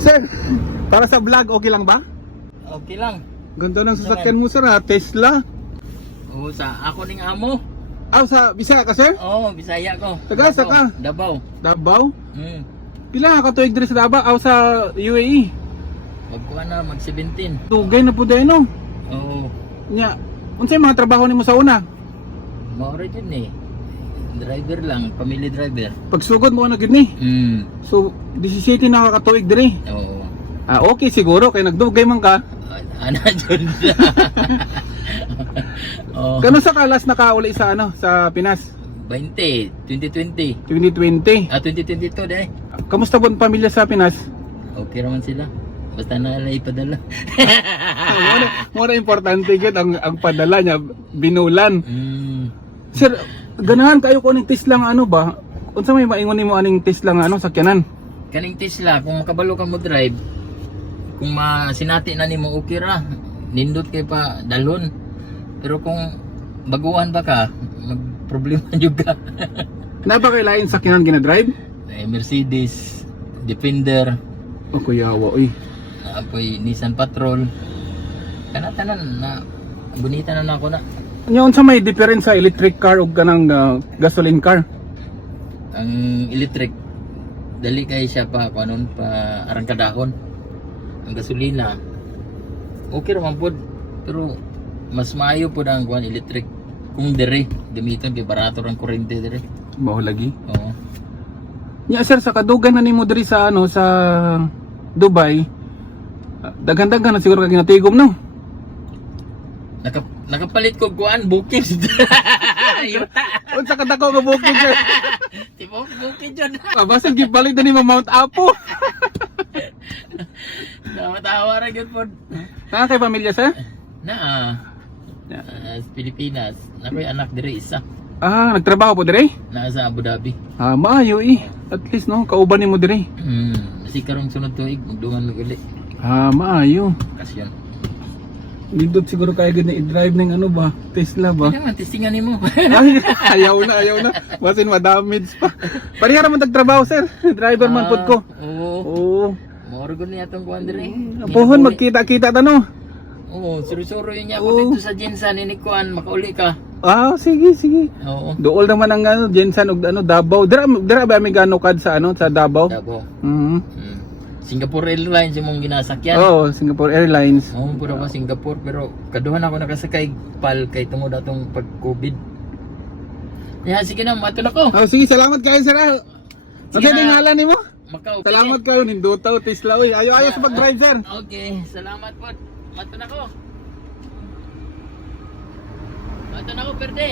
Sir, para sa vlog, okay lang ba? Okay lang. Ganda ng sasakyan mo sir ha, Tesla. Oo, sa ako ning amo. Sa Bisaya ka sir? Oo, Bisaya ko. Taga sa ka? Davao. Davao? Hmm. Pila ka tuig diri sa Davao sa UAE? Magkuha na, mag-17. Dugay na po din no. Oo. Nya, unsay mga trabaho nimo sa una? Maori din eh. Driver lang, family driver. Pagsugod mo na gid ni. Hmm. So 17 na ka tuig diri. Oo. Okay siguro kay nagdugay man ka. Ana dyan. Oh. Kano sa kalas nakauli sa sa Pinas? 2020. 2020. 2022 deh. Kamusta po ang pamilya sa Pinas? Okay naman sila. Basta na ipadala. Mura importante gid ang padala niya binulan. Hmm. Sir, ganahan kayo ko ning Tesla nga ba? Unsa may maingon nimo aning Tesla nga sakyanan? Kaning Tesla, kung makabalo ka mo drive, kung sinati na nimo okay ra, nindot kay pa dalhon. Pero kung baguhan ba ka, magproblema juga. Napakailain sakyanan gina-drive? Mercedes, Defender, O kuyawa, uy. apoy Nissan Patrol. Tanan na bonita na ako na. Nya unsa may difference sa electric car ug kanang gasoline car? Ang electric dali kay siya pa kanon pa arangkadahon. Ang gasolina okay ra man pod, pero mas maayo pod ang kuan electric kung dire gamiton kay barato ang kuryente dire. Mao lagi. Oo. Nya sir, sa kadugan na nimo diri sa sa Dubai, daghan-daghan na siguro ka ginatigom no. Nakapalit ko kuan bukid. Yuta. Unsa ka dako nga bukid sir? Tipo bukid jud. Basig gipalit na ni Mount Apo. Namatawa ra gyud pod. Na kay pamilya sir? Na sa Pilipinas, nakoy anak dire isa. Nagtrabaho po dire? Naa sa Abu Dhabi. Maayo At least no, kauban nimo dire. Kasi karong sunod tuig magdungan mo uli. Maayo. Kasyon. Nindot siguro kaya gid na i-drive ning Tesla ba? Kaya man testingan nimo. Ay, ayaw na. Basin ma-damage pa. Parihara man tagtrabaho sir. Driver man pud ko. Oo. Moro gud niya tong kuan dire. Pohon magkita-kita ta no. Oo, suru-suru niya ako dito sa Jinsan ini kuan makauli ka. Sige. Oo. Duol naman ang Jensan ug Davao. Dira ba may gano kad sa sa Davao? Davao. Mhm. Singapore Airlines yung mong ginasakyan. Oo, Singapore Airlines. Oo, pura ko Singapore pero kaduhan ako nakasakay pal kay tungod atong pag-COVID. Sige na, mato na ko. Sige, salamat kayo sir. Okay, din ngalan nimo? Macau. Salamat kayo ninduta Tesla oy. Ayaw sa pag-drive sir. Okay, salamat po. Mato na ko. Mato na ko, perde.